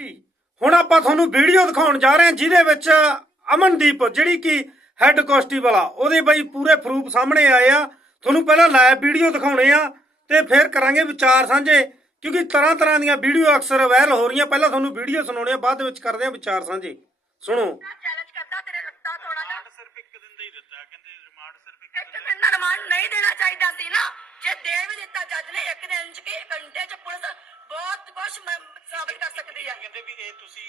ਹੁਣ ਆਪਾਂ ਤੁਹਾਨੂੰ ਵੀਡੀਓ ਦਿਖਾਉਣ ਜਾ ਰਹੇ ਹਾਂ ਜਿਹਦੇ ਵਿੱਚ ਅਮਨਦੀਪ ਜਿਹੜੀ ਕਿ ਹੈੱਡ ਕਾਂਸਟੇਬਲ ਆ ਉਹਦੇ ਬਈ ਪੂਰੇ ਪ੍ਰੂਫ ਸਾਹਮਣੇ ਆਏ ਆ। ਤੁਹਾਨੂੰ ਪਹਿਲਾਂ ਲਾਈਵ ਵੀਡੀਓ ਦਿਖਾਉਣੇ ਆ ਤੇ ਫਿਰ ਕਰਾਂਗੇ ਵਿਚਾਰ ਸਾਂਝੇ ਕਿਉਂਕਿ ਤਰ੍ਹਾਂ ਤਰ੍ਹਾਂ ਦੀਆਂ ਵੀਡੀਓ ਅਕਸਰ ਵਾਇਰਲ ਹੋ ਰਹੀਆਂ। ਪਹਿਲਾਂ ਤੁਹਾਨੂੰ ਵੀਡੀਓ ਸੁਣਾਉਣੇ ਆ ਬਾਅਦ ਵਿੱਚ ਕਰਦੇ ਆ ਵਿਚਾਰ ਸਾਂਝੇ। ਸੁਣੋ। ਚੈਲੰਜ ਕਰਦਾ ਤੇਰੇ ਲੱਤਾਂ ਤੋੜਾਂਗਾ ਸਿਰਫ ਇੱਕ ਦਿਨ ਦਾ ਹੀ ਦਿੱਤਾ ਕਹਿੰਦੇ ਰਿਮਾਂਡ ਸਿਰਫ ਇੱਕ ਇੱਕ ਦਿਨ ਦਾ ਰਿਮਾਂਡ ਨਹੀਂ ਦੇਣਾ ਚਾਹੀਦਾ ਸੀ ਨਾ। ਜੇ ਦੇ ਵੀ ਦਿੱਤਾ ਜੱਜ ਨੇ ਇੱਕ ਦਿਨ ਚ ਕਿ ਘੰਟੇ ਚ ਪੁਲਿਸ ਬਹੁਤ ਕੁਝ ਸਾਬਤ ਕਰ ਸਕਦੀ ਹੈ ਕਹਿੰਦੇ ਵੀ ਇਹ ਤੁਸੀਂ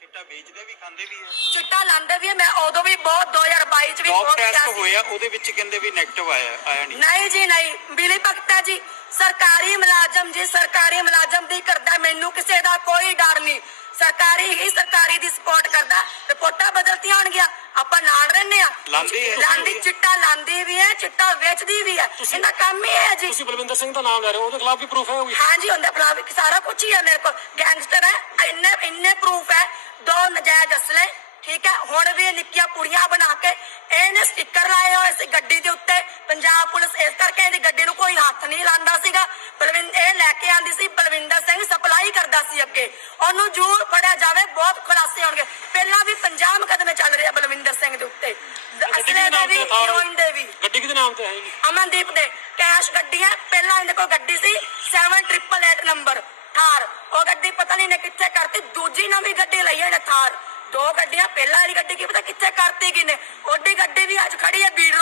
ਚਿੱਟਾ ਵੇਚਦੇ ਵੀ ਖਾਂਦੇ ਵੀ ਹੈ ਚਿੱਟਾ ਲਾਂਦੇ ਵੀ ਹੈ, ਮੈਂ ਉਦੋਂ ਵੀ ਬਹੁਤ 2022 ਚ ਵੀ ਬਹੁਤ ਟੈਸਟ ਹੋਇਆ ਉਹਦੇ ਵਿੱਚ ਕਹਿੰਦੇ ਵੀ 네ਗੇਟਿਵ ਆਇਆ ਆਇਆ ਨਹੀਂ। ਨਹੀਂ ਜੀ ਨਹੀਂ। ਬਿਲੀ ਭਗਤਾ ਜੀ ਸਰਕਾਰੀ ਮੁਲਾਜ਼ਮ ਜੀ ਸਰਕਾਰੀ ਮੁਲਾਜ਼ਮ ਦੀ ਕਰਦਾ ਮੈਨੂੰ ਕਿਸੇ ਦਾ ਕੋਈ ਡਰ ਨਹੀਂ। ਸਰਕਾਰੀ ਹੀ ਸਰਕਾਰੀ ਦੀ ਸਪੋਰਟ ਕਰਦਾ। ਰਿਪੋਰਟਾਂ ਬਦਲਤੀਆਂ ਹੋਣਗੀਆਂ। ਆਪਾਂ ਨਾਲ ਰਹਿੰਦੇ ਆ ਲਾਂਦੀ ਹੈ। ਲਾਂਦੀ ਚਿੱਟਾ ਲਾਂਦੀ ਵੀ ਹੈ ਚਿੱਟਾ ਵੇਚਦੀ ਵੀ ਹੈ। ਇਹਦਾ ਕੰਮ ਹੀ ਹੈ ਜੀ। ਤੁਸੀਂ ਬਲਵਿੰਦਰ ਸਿੰਘ ਦਾ ਨਾਮ ਲੈ ਰਹੇ ਹੋ ਉਹਦੇ ਖਿਲਾਫ ਵੀ ਪ੍ਰੂਫ ਹੈ ਹੋਗੀ ਹਾਂਜੀ ਹੁੰਦਾ ਭਰਾ ਸਾਰਾ ਕੁਝ ਹੀ ਹੈ ਮੇਰੇ ਕੋਲ। ਗੈਂਗਸਟਰ ਹੈ ਇੰਨੇ ਇੰਨੇ ਪ੍ਰੂਫ ਹੈ। ਦੋ ਨਜਾਇਜ਼ ਅਸਲੇ ਠੀਕ ਹੈ? ਹੁਣ ਵੀ ਨਿੱਕੀਆਂ ਕੁੜੀਆਂ ਬਣਾ ਕੇ ਇਹਨੇ ਸਟicker ਲਾਏ ਹੋਏ ਸੀ ਗੱਡੀ ਦੇ ਉੱਤੇ। ਪੰਜਾਬ ਪੁਲਿਸ ਇਸ ਕਰਕੇ ਇਹਦੀ ਗੱਡੀ ਨੂੰ ਨਹੀਂ ਲਾਉਂਦਾ ਸੀਗਾ। ਬਲਵਿੰਦ ਇਹ ਲੈ ਕੇ ਆਂਦੀ ਸੀ ਬਲਵਿੰਦਰ ਸਿੰਘ ਸਪਲਾਈ ਕਰਦਾ ਸੀ ਅੱਗੇ। ਉਹਨੂੰ ਜੂਰ ਫੜਿਆ ਜਾਵੇ ਬਹੁਤ ਖੁਲਾਸੇ ਹੋਣਗੇ। ਪਹਿਲਾਂ ਵੀ 50 ਮੁਕੱਦਮੇ ਚੱਲ ਰਹੇ ਆ ਬਲਵਿੰਦਰ ਸਿੰਘ ਦੇ ਉੱਤੇ। ਅਸਲੇ ਦੇ ਵੀ ਹੀਰੋਇਨ ਦੇ ਵੀ। ਗੱਡੀ ਕਿਹਦੇ ਨਾਮ ਤੇ ਹੈ ਜੀ ਅਮਨਦੀਪ ਦੇ। ਕੈਸ਼ ਗੱਡੀ ਹੈ ਪਹਿਲਾਂ ਇਹਦੇ ਕੋਲ ਗੱਡੀ ਸੀ 7888 ਨੰਬਰ ਥਾਰ। ਉਹ ਗੱਡੀ ਪਤਾ ਨਹੀਂ ਨੇ ਕਿੱਥੇ ਕਰਤੀ। ਦੂਜੀ ਨਵੀਂ ਗੱਡੀ ਲਈ ਇਹਨੇ ਥਾਰ। ਦੋ ਗੱਡੀਆਂ ਪਹਿਲਾਂ ਵਾਲੀ ਗੱਡੀ ਕੀ ਪਤਾ ਕਿੱਥੇ ਕਰਤੀ ਕਿਨੇ ਉਹਦੀ ਗੱਡੀ ਵੀ ਅੱਜ ਖੜੀ ਹੈ ਬੀੜ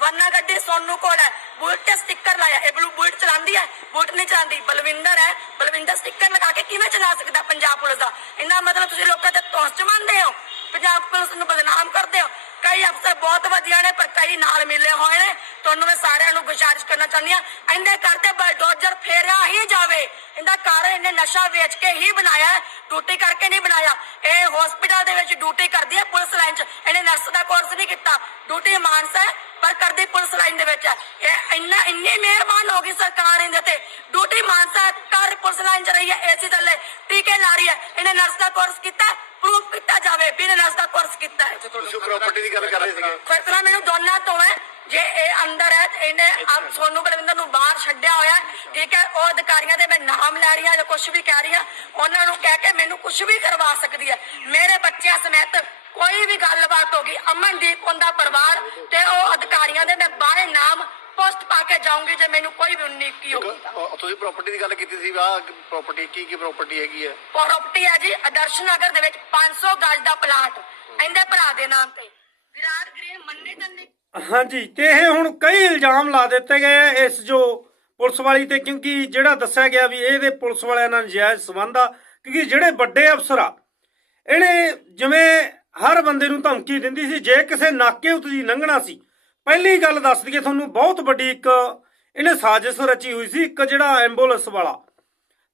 ਵਰਨਾ ਗੱਡੀ ਸੋਨੂ ਕੋਲ ਹੈ। ਬੁਲਟ ਤੇ ਸਟicker ਲਾਇਆ। ਇਹ ਬਲੂ ਬੁਲਟ ਚਲਾਉਂਦੀ ਹੈ। ਬੁਲਟ ਨਹੀਂ ਚਲਾਉਂਦੀ। ਬਲਵਿੰਦਰ ਹੈ। ਬਲਵਿੰਦਰ ਸਟicker ਲਗਾ ਕੇ ਕਿਵੇਂ ਚਲਾ ਸਕਦਾ ਪੰਜਾਬ ਪੁਲਿਸ ਦਾ? ਇੰਨਾ ਮਤਲਬ ਤੁਸੀਂ ਲੋਕਾਂ ਤੇ ਤੋਸ ਮੰਨਦੇ ਹੋ? ਪੰਜਾਬ ਪੁਲਿਸ ਨੂੰ ਬਦਨਾਮ ਕਰਦੇ ਹੋ? ਕਈ ਅਫਸਰ ਬਹੁਤ ਵਧੀਆ ਨੇ, ਪਰ ਕਈ ਨਾਲ ਮਿਲੇ ਹੋਏ ਨੇ। ਤੁਹਾਨੂੰ ਮੈਂ ਸਾਰਿਆਂ ਨੂੰ ਗੁਜ਼ਾਰਿਸ਼ ਕਰਨਾ ਚਾਹੁੰਦੀ ਆ ਇਹਦੇ ਕਰਤੇ ਬਲਡੋਜ਼ਰ ਫੇਰਿਆ ਹੀ ਜਾਵੇ। ਇਹਦਾ ਘਰ ਇਹਨੇ ਨਸ਼ਾ ਵੇਚ ਕੇ ਹੀ ਬਣਾਇਆ ਡਿਊਟੀ ਕਰਕੇ ਨਹੀਂ ਬਣਾਇਆ। ਇਹ ਹਸਪੀਟਲ ਦੇ ਵਿੱਚ ਡਿਊਟੀ ਕਰਦੀ ਹੈ ਪੁਲਿਸ ਲਾਈਨ 'ਚ। ਨਰਸ ਦਾ ਕੋਰਸ ਨਹੀਂ ਕੀਤਾ। ਡਿਊਟੀ ਮਾਨਸਾ ਹੈ ਪਰ ਕਰਦੀ ਪੁਲਿਸ ਲਾਈਨ ਦੇ ਵਿੱਚ ਹੈ। ਇਹ ਇੰਨਾ ਇੰਨੀ ਮਿਹਰਬਾਨ ਹੋ ਗਈ ਸਰਕਾਰ ਇਹਦੇ ਤੇ। ਡਿਊਟੀ ਮਾਨਸਾ ਕਰ ਪੁਲਿਸ ਲਾਈਨ 'ਚ ਰਹੀ ਹੈ ਏਸੀ ਥੱਲੇ। ਟੀਕੇ ਲਾ ਰਹੀ ਹੈ। ਇਹਨੇ ਨਰਸ ਦਾ ਕੋਰਸ ਕੀਤਾ ਪ੍ਰੂਫ ਕੀਤਾ ਜਾਵੇ ਵੀ ਇਹਨੇ ਨਰਸ ਦਾ ਕੋਰਸ ਕੀਤਾ ਹੈ। ਤੁਸੀਂ ਪ੍ਰਾਪਰਟੀ ਦੀ ਗੱਲ ਕਰ ਰਹੇ ਸੀਗੇ। ਫੈਸਲਾ ਮੈਨੂੰ ਦੋਨਾਂ ਤੋਂ ਹੈ ਜੇ ਇਹ ਅੰਦਰ ਹੈ ਤੇ ਇਹਨੇ ਆਪ ਸੋਨੂ ਬਲਵਿੰਦਰ ਨੂੰ ਬਾਹਰ ਛੱਡਿਆ ਹੋਇਆ ਠੀਕ ਹੈ ਉਹ ਅਧਿਕਾਰੀਆਂ ਦੇ ਮੈਂ ਨਾਮ ਲੈ ਰਹੀ ਹਾਂ ਜਾਂ ਕੁਝ ਵੀ ਕਹਿ ਰਹੀ ਹਾਂ। ਉਹਨਾਂ ਨੂੰ ਕਹਿ ਕੇ ਮੈਨੂੰ ਕੁਝ ਵੀ ਕਰਵਾ ਸਕਦੀ ਹੈ। ਮੇਰੇ ਬੱਚਿਆਂ ਸਮੇਤ ਕੋਈ ਵੀ ਗੱਲਬਾਤ ਹੋ ਗਈ ਅਮਨਦੀਪ ਉਹਦਾ ਪਰਿਵਾਰ ਤੇ ਉਹ ਅਧਿਕਾਰੀਆਂ ਦੇ ਮੈਂ ਬਾਹਰੇ ਨਾਮ ਪੋਸਟ ਪਾ ਕੇ ਜਾਊਂਗੀ ਜੇ ਮੈਨੂੰ ਕੋਈ ਵੀ ਉਨੀਕੀ ਹੋਊਗੀ ਤਾਂ ਤੁਸੀਂ ਪ੍ਰਾਪਰਟੀ ਦੀ ਗੱਲ ਕੀਤੀ ਸੀ ਆਹ ਪ੍ਰਾਪਰਟੀ ਕੀ ਕੀ ਪ੍ਰਾਪਰਟੀ ਹੈਗੀ ਹੈ? ਪ੍ਰਾਪਰਟੀ ਹੈ ਜੀ ਆਦਰਸ਼ ਨਗਰ ਦੇ ਵਿੱਚ 500 ਗਜ ਦਾ ਪਲਾਟ ਇਹਦੇ ਭਰਾ ਦੇ ਨਾਮ ਤੇ। ਵਿਰਾਟ ਗ੍ਰੀਨ ਮੰਨੇ ਤੰਨੇ ਹਾਂਜੀ ਤੇ ਇਹ ਹੁਣ ਕਈ ਇਲਜ਼ਾਮ ਲਾ ਦਿੱਤੇ ਗਏ ਆ ਇਸ ਜੋ ਪੁਲਿਸ ਵਾਲੀ ਤੇ ਕਿਉਂਕਿ ਜਿਹੜਾ ਦੱਸਿਆ ਗਿਆ ਵੀ ਇਹਦੇ ਪੁਲਿਸ ਵਾਲਿਆਂ ਨਾਲ ਨਜਾਇਜ਼ ਸੰਬੰਧ ਆ ਕਿਉਂਕਿ ਜਿਹੜੇ ਵੱਡੇ ਅਫਸਰ ਆ ਇਹਨੇ ਜਿਵੇਂ ਹਰ ਬੰਦੇ ਨੂੰ ਧਮਕੀ ਦਿੰਦੀ ਸੀ, ਜੇ ਕਿਸੇ ਨਾਕੇ ਉੱਤੇ ਦੀ ਲੰਘਣਾ ਸੀ। ਪਹਿਲੀ ਗੱਲ ਦੱਸ ਦਈਏ, ਤੁਹਾਨੂੰ ਬਹੁਤ ਵੱਡੀ ਇੱਕ ਇਹਨੇ ਸਾਜ਼ਿਸ਼ ਰਚੀ ਹੋਈ ਸੀ, ਇੱਕ ਜਿਹੜਾ ਐਂਬੂਲੈਂਸ ਵਾਲਾ।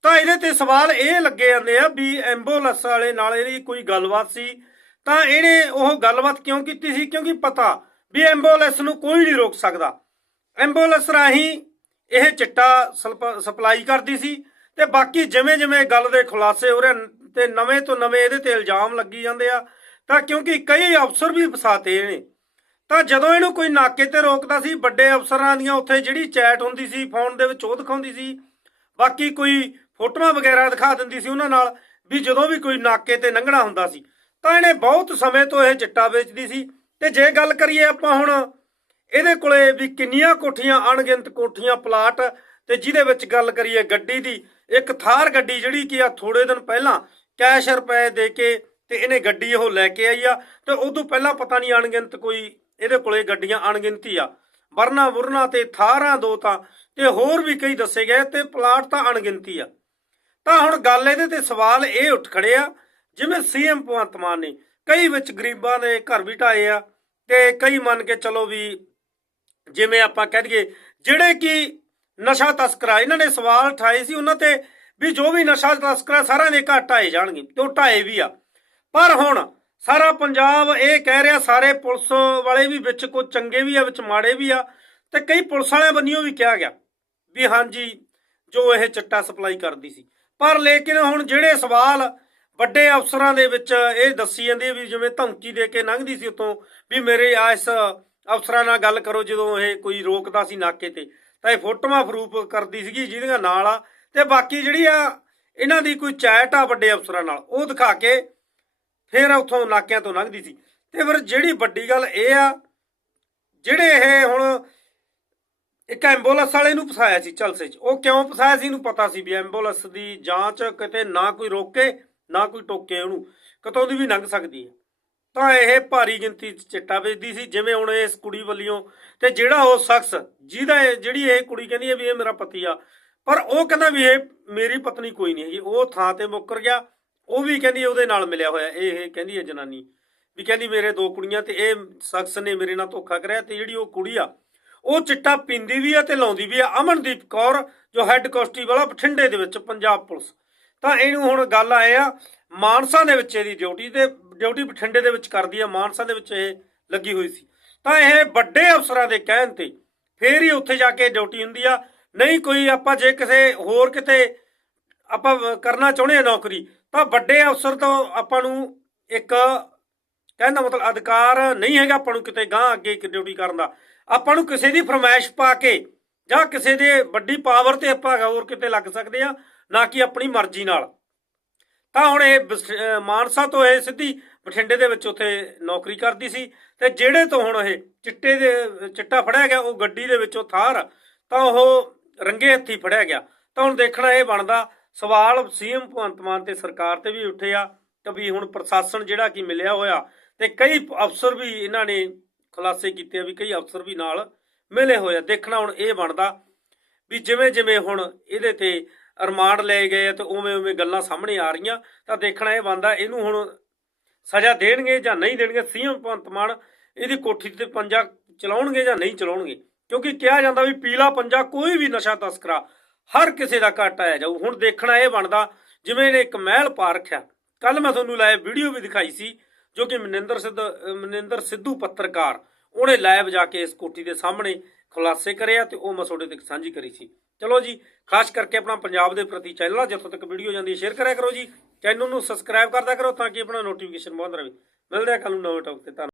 ਤਾਂ ਇਹਦੇ ਤੇ ਸਵਾਲ ਇਹ ਲੱਗੇ ਜਾਂਦੇ ਆ ਵੀ ਐਂਬੂਲੈਂਸ ਵਾਲੇ ਨਾਲ ਇਹਦੀ ਕੋਈ ਗੱਲਬਾਤ ਸੀ। ਤਾਂ ਇਹਨੇ ਉਹ ਗੱਲਬਾਤ ਕਿਉਂ ਕੀਤੀ ਸੀ? ਕਿਉਂਕਿ ਪਤਾ ਵੀ ਐਂਬੂਲੈਂਸ ਨੂੰ ਕੋਈ ਨਹੀਂ ਰੋਕ ਸਕਦਾ। ਐਂਬੂਲੈਂਸ ਰਾਹੀਂ ਇਹ ਚਿੱਟਾ ਸਲਪ- ਸਪਲਾਈ ਕਰਦੀ ਸੀ ਤੇ ਬਾਕੀ ਜਿਵੇਂ ਜਿਵੇਂ ਗੱਲ ਦੇ ਖੁਲਾਸੇ ਹੋ ਰਹੇ ਹਨ, ਤੇ ਨਵੇਂ ਤੋਂ ਨਵੇਂ ਇਹਦੇ ਤੇ ਇਲਜ਼ਾਮ ਲੱਗੀ ਜਾਂਦੇ ਆ। ਤਾਂ ਕਿਉਂਕਿ ਕਈ ਅਫਸਰ ਵੀ ਫਸਾਤੇ ਨੇ। ਤਾਂ ਜਦੋਂ ਇਹਨੂੰ ਕੋਈ ਨਾਕੇ ਤੇ ਰੋਕਦਾ ਸੀ, ਵੱਡੇ ਅਫਸਰਾਂ ਦੀਆਂ ਉੱਥੇ ਜਿਹੜੀ ਚੈਟ ਹੁੰਦੀ ਸੀ, ਫੋਨ ਦੇ ਵਿੱਚ ਉਹ ਦਿਖਾਉਂਦੀ ਸੀ। ਬਾਕੀ ਕੋਈ ਫੋਟੋਆਂ ਵਗੈਰਾ ਦਿਖਾ ਦਿੰਦੀ ਸੀ ਉਹਨਾਂ ਨਾਲ ਵੀ ਜਦੋਂ ਵੀ ਕੋਈ ਨਾਕੇ ਤੇ ਲੰਘਣਾ ਹੁੰਦਾ ਸੀ। ਤਾਂ ਇਹਨੇ ਬਹੁਤ ਸਮੇਂ ਤੋਂ ਇਹ ਚਿੱਟਾ ਵੇਚਦੀ ਸੀ। ਤੇ ਜੇ ਗੱਲ ਕਰੀਏ ਆਪਾਂ ਹੁਣ ਇਹਦੇ ਕੋਲੇ ਵੀ ਕਿੰਨੀਆਂ ਕੋਠੀਆਂ, ਅਣਗਿਣਤ ਕੋਠੀਆਂ, ਪਲਾਟ ਤੇ ਜਿਹਦੇ ਵਿੱਚ ਗੱਲ ਕਰੀਏ ਗੱਡੀ ਦੀ, ਇੱਕ ਥਾਰ ਗੱਡੀ ਜਿਹੜੀ ਕਿ ਆ ਥੋੜੇ ਦਿਨ ਪਹਿਲਾਂ ਕੈਸ਼ ਰੁਪਏ ਦੇ ਕੇ ਤੇ ਇਹਨੇ ਗੱਡੀ ਉਹ ਲੈ ਕੇ ਆਈ ਆ ਤੇ ਉਦੋਂ ਪਹਿਲਾਂ ਪਤਾ ਨਹੀਂ ਅਣਗਿਣਤ ਕੋਈ ਇਹਦੇ ਕੋਲੇ ਗੱਡੀਆਂ ਅਣਗਿਣਤੀ ਆ। ਵਰਨਾ ਵਰਨਾ ਤੇ ਥਾਰਾਂ ਦੋ ਤਾਂ, ਤੇ ਹੋਰ ਵੀ ਕਈ ਦੱਸੇ ਗਏ ਤੇ ਪਲਾਟ ਤਾਂ ਅਣਗਿਣਤੀ ਆ। ਤਾਂ ਹੁਣ ਗੱਲ ਇਹਦੇ ਤੇ ਸਵਾਲ ਇਹ ਉੱਠ ਖੜੇ ਆ, ਜਿਵੇਂ ਸੀਐਮ ਭਗਵੰਤ ਮਾਨ ਨੇ, ਕਈ ਵਿੱਚ ਗਰੀਬਾਂ ਦੇ ਘਰ ਵੀ ਢਾਏ ਆ ਤੇ ਕਈ ਮੰਨ ਕੇ ਚਲੋ ਵੀ ਜਿਵੇਂ ਆਪਾਂ ਕਹਿ ਦਈਏ, ਜਿਹੜੇ ਕਿ ਨਸ਼ਾ ਤਸਕਰਾ, ਇਹਨਾਂ ਨੇ ਸਵਾਲ ਉਠਾਏ ਸੀ ਉਹਨਾਂ ਤੇ ਵੀ ਜੋ ਵੀ ਨਸ਼ਾ ਤਸਕਰਾ ਸਾਰਿਆਂ ਦੇ ਘਰ ਢਾਏ ਜਾਣਗੇ ਤੇ ਉਹ ਢਾਏ ਵੀ ਆ। ਪਰ ਹੁਣ ਸਾਰਾ ਪੰਜਾਬ ਇਹ ਕਹਿ ਰਿਹਾ, ਸਾਰੇ ਪੁਲਿਸ ਵਾਲੇ ਵੀ ਵਿੱਚ ਕੋ ਚੰਗੇ ਵੀ ਆ, ਵਿੱਚ ਮਾੜੇ ਵੀ ਆ, ਤੇ ਕਈ ਪੁਲਿਸ ਵਾਲਿਆਂ ਬੰਨਿਓ ਵੀ ਕਿਹਾ ਗਿਆ ਵੀ ਹਾਂਜੀ, ਜੋ ਇਹ ਚਿੱਟਾ ਸਪਲਾਈ ਕਰਦੀ ਸੀ। ਪਰ ਲੇਕਿਨ ਹੁਣ ਜਿਹੜੇ ਸਵਾਲ ਵੱਡੇ ਅਫਸਰਾਂ ਦੇ ਵਿੱਚ ਇਹ ਦੱਸੀ ਜਾਂਦੀ ਵੀ ਜਿਵੇਂ ਧਮਕੀ ਦੇ ਕੇ ਲੰਘਦੀ ਸੀ ਉਤੋਂ ਵੀ ਮੇਰੇ ਆ ਇਸ ਅਫਸਰਾਂ ਨਾਲ ਗੱਲ ਕਰੋ, ਜਦੋਂ ਇਹ ਕੋਈ ਰੋਕਦਾ ਸੀ ਨਾਕੇ ਤੇ, ਤਾਂ ਇਹ ਫੋਟੋਆਂ ਫਰੂਪ ਕਰਦੀ ਸੀਗੀ ਜਿਹਦੀਆਂ ਨਾਲ ਆ, ਤੇ ਬਾਕੀ ਜਿਹੜੀ ਆ, ਇਹਨਾਂ ਦੀ ਕੋਈ ਚੈਟ ਆ ਵੱਡੇ ਅਫਸਰਾਂ ਨਾਲ, ਉਹ ਦਿਖਾ ਕੇ ਫਿਰ ਉੱਥੋਂ ਨਾਕਿਆਂ ਤੋਂ ਲੰਘਦੀ ਸੀ। ਤੇ ਫਿਰ ਜਿਹੜੀ ਵੱਡੀ ਗੱਲ ਇਹ ਆ, ਜਿਹੜੇ ਇਹ ਹੁਣ ਇੱਕ ਐਂਬੂਲੈਂਸ ਵਾਲੇ ਨੂੰ ਫਸਾਇਆ ਸੀ ਚਲਸੇ 'ਚ, ਉਹ ਕਿਉਂ ਫਸਾਇਆ ਸੀ? ਇਹਨੂੰ ਪਤਾ ਸੀ ਵੀ ਐਂਬੂਲੈਂਸ ਦੀ ਜਾਂਚ ਕਿਤੇ ਨਾ ਕੋਈ ਰੋਕੇ, ਨਾ ਕੋਈ ਟੋਕੇ ਉਹਨੂੰ, ਕਿਤੋਂ ਦੀ ਵੀ ਲੰਘ ਸਕਦੀ ਹੈ। ਤਾਂ ਇਹ ਭਾਰੀ ਗਿਣਤੀ 'ਚ ਚਿੱਟਾ ਵੇਚਦੀ ਸੀ, ਜਿਵੇਂ ਹੁਣ ਇਸ ਕੁੜੀ ਵੱਲੋਂ, ਤੇ ਜਿਹੜਾ ਉਹ ਸ਼ਖਸ, ਜਿਹਦਾ ਇਹ- ਜਿਹੜੀ ਇਹ ਕੁੜੀ ਕਹਿੰਦੀ ਹੈ ਵੀ ਇਹ ਮੇਰਾ ਪਤੀ ਆ, ਪਰ ਉਹ ਕਹਿੰਦਾ ਵੀ ਇਹ ਮੇਰੀ ਪਤਨੀ ਕੋਈ ਨਹੀਂ ਹੈਗੀ, ਉਹ ਥਾਂ ਤੇ ਮੁੱਕਰ ਗਿਆ ਉਹ ਵੀ ਕਹਿੰਦੀ ਉਹਦੇ ਨਾਲ ਮਿਲਿਆ ਹੋਇਆ, ਇਹ ਇਹ ਕਹਿੰਦੀ ਹੈ ਜਨਾਨੀ, ਵੀ ਕਹਿੰਦੀ ਮੇਰੇ ਦੋ ਕੁੜੀਆਂ ਤੇ ਇਹ ਸ਼ਖਸ ਨੇ ਮੇਰੇ ਨਾਲ ਧੋਖਾ ਕਰਿਆ ਤੇ ਜਿਹੜੀ ਉਹ ਕੁੜੀ ਆ, ਉਹ ਚਿੱਟਾ ਪੀਂਦੀ ਵੀ ਆ ਤੇ ਲਾਉਂਦੀ ਵੀ ਆ। ਅਮਨਦੀਪ ਕੌਰ, ਜੋ ਹੈੱਡ ਕਾਂਸਟੇਬਲ ਆ, ਬਠਿੰਡੇ ਦੇ ਵਿੱਚ, ਪੰਜਾਬ ਪੁਲਿਸ। ਤਾਂ ਇਹਨੂੰ ਹੁਣ ਗੱਲ ਆਏ ਆ, ਮਾਨਸਾ ਦੇ ਵਿੱਚ ਇਹਦੀ ਡਿਊਟੀ ਤੇ, ਡਿਊਟੀ ਬਠਿੰਡੇ ਦੇ ਵਿੱਚ ਕਰਦੀ ਆ, ਮਾਨਸਾ ਦੇ ਵਿੱਚ ਇਹ ਲੱਗੀ ਹੋਈ ਸੀ। ਤਾਂ ਇਹ ਵੱਡੇ ਅਫਸਰਾਂ ਦੇ ਕਹਿਣ ਤੇ ਫੇਰ ਹੀ ਉੱਥੇ ਜਾ ਕੇ ਡਿਊਟੀ ਹੁੰਦੀ ਆ। ਨਹੀਂ ਕੋਈ ਆਪਾਂ ਜੇ ਕਿਸੇ ਹੋਰ ਕਿਤੇ ਆਪਾਂ ਕਰਨਾ ਚਾਹੁੰਦੇ ਆ ਨੌਕਰੀ ਤਾਂ ਵੱਡੇ ਅਫਸਰ ਤੋਂ ਆਪਾਂ ਨੂੰ ਇੱਕ ਕਹਿੰਦਾ ਮਤਲਬ ਅਧਿਕਾਰ ਨਹੀਂ ਹੈਗਾ ਆਪਾਂ ਨੂੰ ਕਿਤੇ ਗਾਂ ਅੱਗੇ ਡਿਊਟੀ ਕਰਨ ਦਾ। ਆਪਾਂ ਨੂੰ ਕਿਸੇ ਦੀ ਫਰਮਾਇਸ਼ ਪਾ ਕੇ ਜਾਂ ਕਿਸੇ ਦੇ ਵੱਡੀ ਪਾਵਰ ਤੇ ਆਪਾਂ ਹੋਰ ਕਿਤੇ ਲੱਗ ਸਕਦੇ ਆ ਨਾ ਕਿ ਆਪਣੀ ਮਰਜ਼ੀ ਨਾਲ। ਤਾਂ ਹੁਣ ਇਹ ਬਸ- ਮਾਨਸਾ ਤੋਂ ਇਹ ਸਿੱਧੀ ਬਠਿੰਡੇ ਦੇ ਵਿੱਚ ਉੱਥੇ ਨੌਕਰੀ ਕਰਦੀ ਸੀ ਤੇ ਜਿਹੜੇ ਤੋਂ ਹੁਣ ਇਹ ਚਿੱਟੇ ਦੇ, ਚਿੱਟਾ ਫੜਿਆ ਗਿਆ, ਉਹ ਗੱਡੀ ਦੇ ਵਿੱਚੋਂ ਥਾਰ, ਤਾਂ ਉਹ ਰੰਗੇ ਹੱਥੀ ਫੜਿਆ ਗਿਆ। ਤਾਂ ਹੁਣ ਦੇਖਣਾ ਇਹ ਬਣਦਾ ਸਵਾਲ ਸੀਐਮ ਭਗਵੰਤ ਮਾਨ ਤੇ ਸਰਕਾਰ ਤੇ ਵੀ ਉੱਠੇ ਆ ਤੇ ਵੀ ਹੁਣ ਪ੍ਰਸ਼ਾਸਨ ਜਿਹੜਾ ਕਿ ਮਿਲਿਆ ਹੋਇਆ ਤੇ ਕਈ ਅਫਸਰ ਵੀ ਇਹਨਾਂ ਨੇ ਖੁਲਾਸੇ ਕੀਤੇ ਵੀ ਕਈ ਅਫਸਰ ਵੀ ਨਾਲ ਮਿਲੇ ਹੋਏ ਆ। ਦੇਖਣਾ ਹੁਣ ਇਹ ਬਣਦਾ ਵੀ ਜਿਵੇਂ ਜਿਵੇਂ ਹੁਣ ਇਹਦੇ ਤੇ ਰਿਮਾਂਡ ਲਏ ਗਏ ਤੇ ਉਵੇਂ ਉਵੇਂ ਗੱਲਾਂ ਸਾਹਮਣੇ ਆ ਰਹੀਆਂ, ਤਾਂ ਦੇਖਣਾ ਇਹ ਬੰਦਾ ਇਹਨੂੰ ਹੁਣ ਸਜ਼ਾ ਦੇਣਗੇ ਜਾਂ ਨਹੀਂ ਦੇਣਗੇ, ਸੀਐਮ ਭਗਵੰਤ ਮਾਨ ਇਹਦੀ ਕੋਠੀ ਤੇ ਪੰਜਾ ਚਲਾਉਣਗੇ ਜਾਂ ਨਹੀਂ ਚਲਾਉਣਗੇ? ਕਿਉਂਕਿ ਕਿਹਾ ਜਾਂਦਾ ਵੀ ਪੀਲਾ ਪੰਜਾ ਕੋਈ ਵੀ ਨਸ਼ਾ ਤਸਕਰਾ ਹਰ ਕਿਸੇ ਦਾ ਘੱਟ ਆਇਆ ਜਾਊ। ਹੁਣ ਦੇਖਣਾ ਇਹ ਬਣਦਾ, ਜਿਵੇਂ ਇਹਨੇ ਇੱਕ ਮਹਿਲ ਪਾ ਰੱਖਿਆ। ਕੱਲ ਮੈਂ ਤੁਹਾਨੂੰ ਲਾਈਵ ਵੀਡੀਓ ਵੀ ਦਿਖਾਈ ਸੀ, ਜੋ ਕਿ ਮਨਿੰਦਰ ਸਿੱਧ, ਮਨਿੰਦਰ ਸਿੱਧੂ ਪੱਤਰਕਾਰ, ਉਹਨੇ ਲਾਈਵ ਜਾ ਕੇ ਇਸ ਕੋਠੀ ਦੇ ਸਾਹਮਣੇ ਖੁਲਾਸੇ ਕਰਿਆ ਤੇ ਉਹ ਮੈਂ ਤੁਹਾਡੇ ਤੱਕ ਸਾਂਝੀ ਕਰੀ ਸੀ। ਚਲੋ ਜੀ, ਖਾਸ ਕਰਕੇ ਆਪਣਾ ਪੰਜਾਬ ਦੇ ਪ੍ਰਤੀ ਚੈਨਲ ਆ, ਜਿੱਥੋਂ ਤੱਕ ਵੀਡੀਓ ਜਾਂਦੀ ਹੈ, ਸ਼ੇਅਰ ਕਰਿਆ ਕਰੋ ਜੀ। ਚੈਨਲ ਨੂੰ ਸਬਸਕ੍ਰਾਈਬ ਕਰਦਾ ਕਰੋ ਤਾਂ ਕਿ ਆਪਣਾ ਨੋਟੀਫਿਕੇਸ਼ਨ ਬੰਦ ਰਹੇ ਮਿਲਦੇ ਆ ਕੱਲ ਨੂੰ ਨਵੇਂ ਟੌਪ ਤੇ। ਧੰਨਵਾਦ